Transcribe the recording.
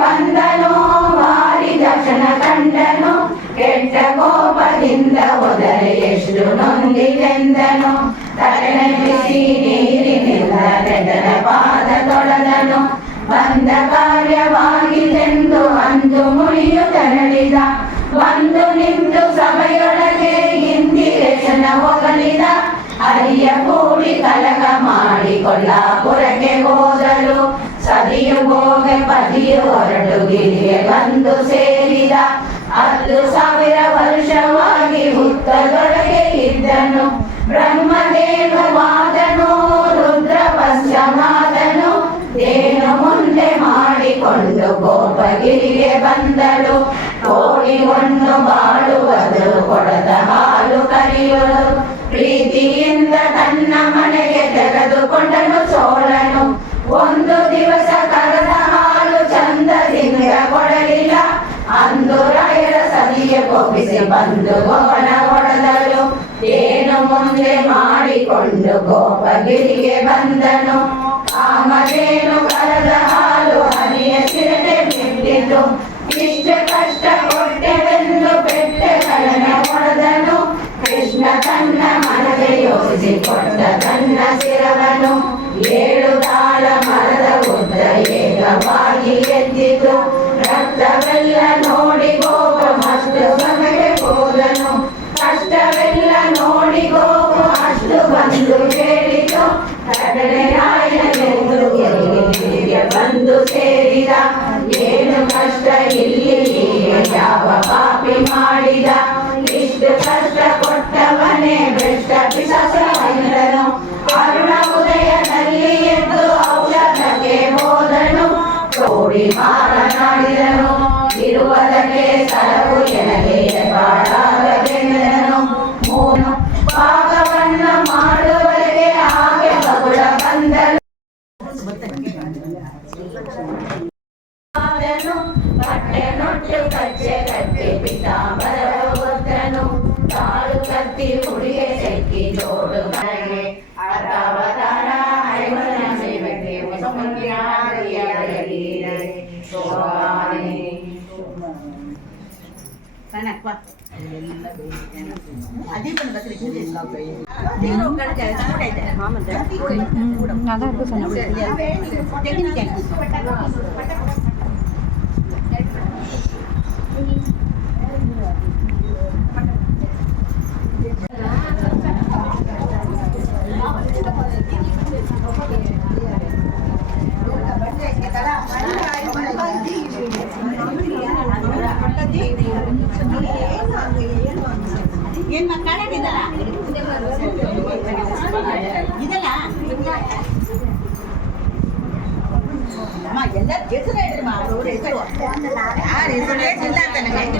ಬಂದನು ಭಾರಿ ದರ್ಶನ ಕಂಡನು ಕೆಟ್ಟ ಕೋಪದಿಂದ ಹೋದರೆ ಎಷ್ಟು ನೊಂದಿದೆಂದನು ತಲೆ ಬಿಸಿ ನೀರಿನಿಂದ ನೆದರ ಪಾದ ತೊಳೆದನು ಬಂದ ಕಾರ್ಯವಾಗಿದೆಂದು ಅಂದು ಮುಳಿಯು ತೆರಳಿದ ಬಂದು ನಿಂತು ಸಭೆಯೊಳಗೆ ಹಿಂದಿರೇಶನ ಹೊಗಳಿದ ಹರಿಯ ಕೂಡಿ ಕಲಗ ಮಾಡಿ ಕೊಲ್ಲಾಪುರಕ್ಕೆ ಹೋದಳು ಸದಿಯು ಹೋಗೆ ಪದಿಯು ಹೊರಟು ಗಿರಿಗೆ ಬಂದು ಸೇರಿದ 10,000 ವರ್ಷವಾಗಿ ಹುತ್ತದೊಳಗೆ ಇದ್ದನು ಬ್ರಹ್ಮದೇವವಾದನು ರುದ್ರ ಪಶ್ಚಮಾದನು ಏನು ಮುಂದೆ ಮಾಡಿಕೊಂಡು ಗೋಪಗಿರಿಗೆ ಬಂದಳು ಕೋಳಿಯನ್ನು ಬಾಳುವುದು ಕೊಡದ ಹಾಲು ಕರೆಯುವುದು ಪ್ರೀತಿಯಿಂದ ತನ್ನ ಮನೆಗೆ ತೆಗೆದುಕೊಂಡನು ಚೋಳನು ಒಂದು ದಿವಸ ಕರೆದ ಹಾಲು ಚಂದದಿಂದ ಕೊಡಲಿಲ್ಲ ಅಂದು ರಾಯರ ಸದಿಗೆ ಕೋಪಿಸಿ ಬಂದು ಗೋಪನ ಹೊಡೆದಳು ಏನು ಮುಂದೆ ಮಾಡಿಕೊಂಡು ಗೋಪಗಿರಿಗೆ ಬಂದನು ಕಾಮಧೇನು ಕರೆದ ಹಾಲು ಹರಿಯ ಸಿರತೆ ಬಿಟ್ಟಿತು ಇಷ್ಟು ಕಷ್ಟ ಕೊಟ್ಟೆವೆಂದು ಪೆಟ್ಟೆಗಳನ್ನು ಹೊಡೆದನು ಕೃಷ್ಣ ತನ್ನ ಮನಗೆ ಯೋಚಿಸಿ ಕೊಟ್ಟ ತನ್ನ ಶಿರವನು 7 ತಾಳ ಮರದ ಉದ್ದ ಏಕವಾಗಿ ಎದ್ದಿತು ರಕ್ತವೆಲ್ಲ ನೋಡಿ ಗೋಪು ಅಷ್ಟು ಸಭೆಗೆ ಹೋದನು ಕಷ್ಟವೆಲ್ಲ ನೋಡಿ ಗೋಪು ಅಷ್ಟು ಬಂದು ಹೇಳಿತು ಕಡಲೆ ರಾಯನೆಂದು ಗಿರಿಗೆ ಬಂದು ಸೇರಿದ ಏನು ಕಷ್ಟ ಇಲ್ಲಿ ಯಾವ ಪಾಪಿ ಮಾಡಿದ ಇಷ್ಟು ಕಷ್ಟ ಕೊಟ್ಟವನೇ ಭ್ರಷ್ಟ ಪಿಶಾಚನು ಅರುಣ ಉದಯದಲ್ಲಿ ಎದ್ದು ಔಷಧಕ್ಕೆ ಹೋದನು ಕೋಡಿ ಮಾತನಾಡಿದನು ಇರುವುದಕ್ಕೆ ಸ್ಥಳವು ಎನಗೆ ಬಾಳಾಗಬೇಕೆಂದನು ಮೂನು ಭಾಗವನ್ನ ಮಾಡುವವರೆಗೆ ಹಾಗೆ ಬಗುಳ ಬಂದನು ಬಟ್ಟೆ ನೊಟ್ಟು ಕಚ್ಚೆ ಕಟ್ಟಿ ಪಿತಾಂಬರ ಒದ್ದನು ತಾಳು ಕತ್ತಿ ಹುಡುಗೆ ಸೆಕ್ಕಿ ಜೋಡು ಮನೆಗೆ ಅರ್ಥವತಾರ ಹೈಮನ ಸೇವೆಗೆ ಏನ್ ಮಾತಾಡಿದಲ್ಲ ಇದಲ್ಲ ಎಲ್ಲ ಹೆಸರು ಹೇಳ್ರಿ ಅವ್ರ ಹೆಸರು ಯಾರ ಹೆಸರು ಇಲ್ಲ ಅಂತ ನನಗೆ